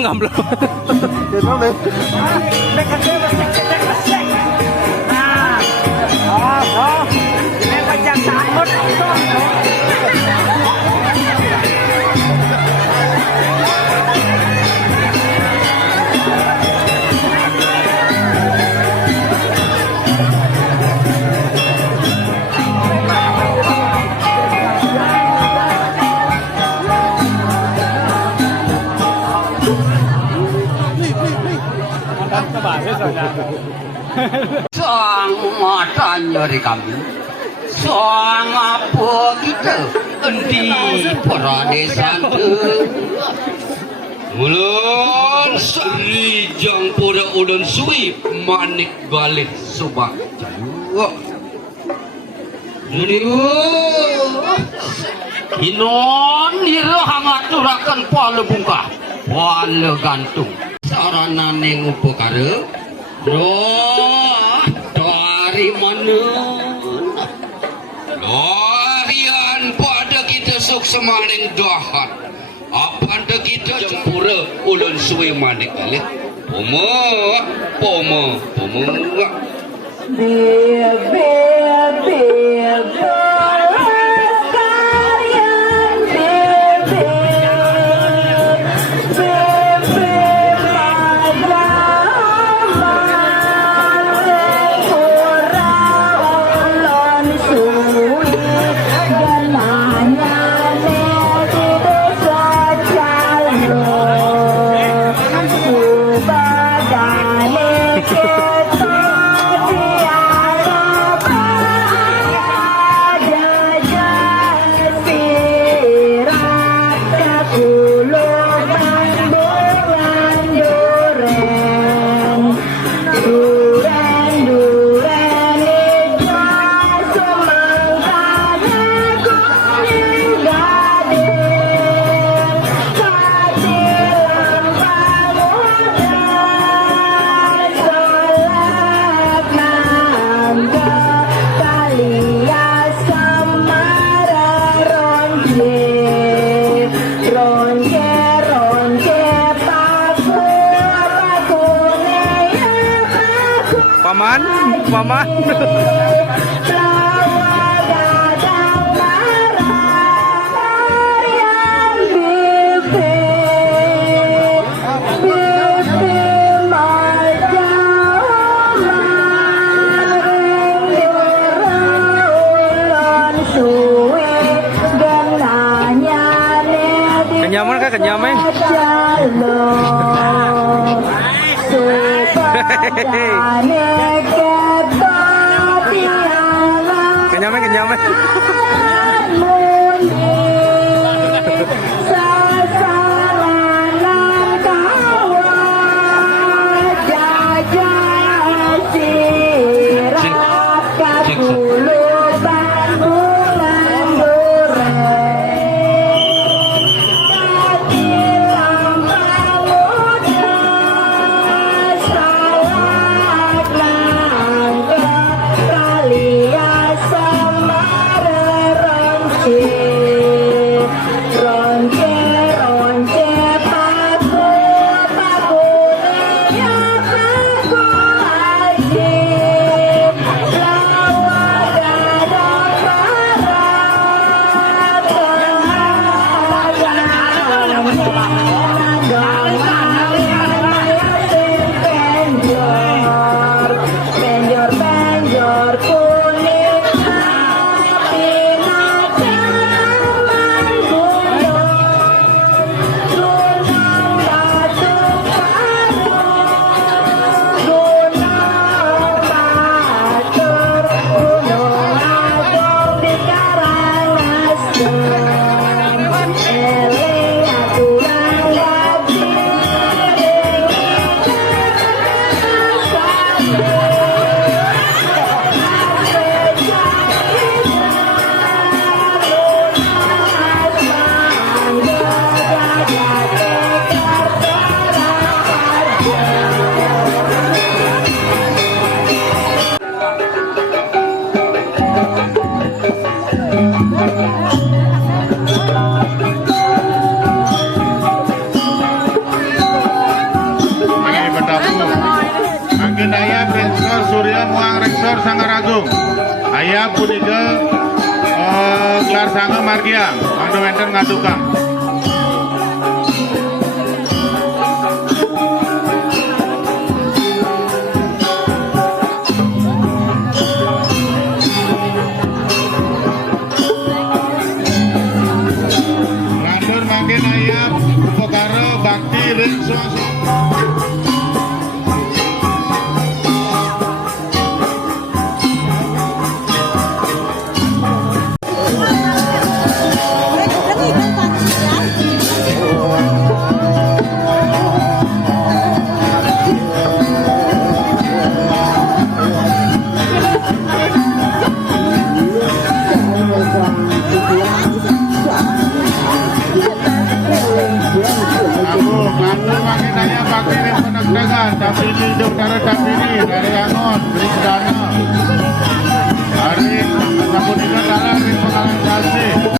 Gamblong. Sang matanya di kami, sang apa kita endi para desa Mulun sari jang pura ulun suwi manik balik subak jalu. Inon nira hangaturakan pala bungkah, pala gantung. Sarana neng upakara, dari mana? Larian pada kita sok semaning dahat. Apa anda kita jempura ulun suwi manik balik? Pomo. Paman. Kenyaman. Kenyaman. Daya Prinsor Surya Muang Reksor Sangaragung Ayah Punika Gelar Sangga Margia Mangdo Wenten Ngatukang Landur Manggen Ayah Pokaro Bakti Reksor tapi ini hidup darah tapi ini dari Angon, beri dana. Hari, tapi ini darah dari pengalaman kasih.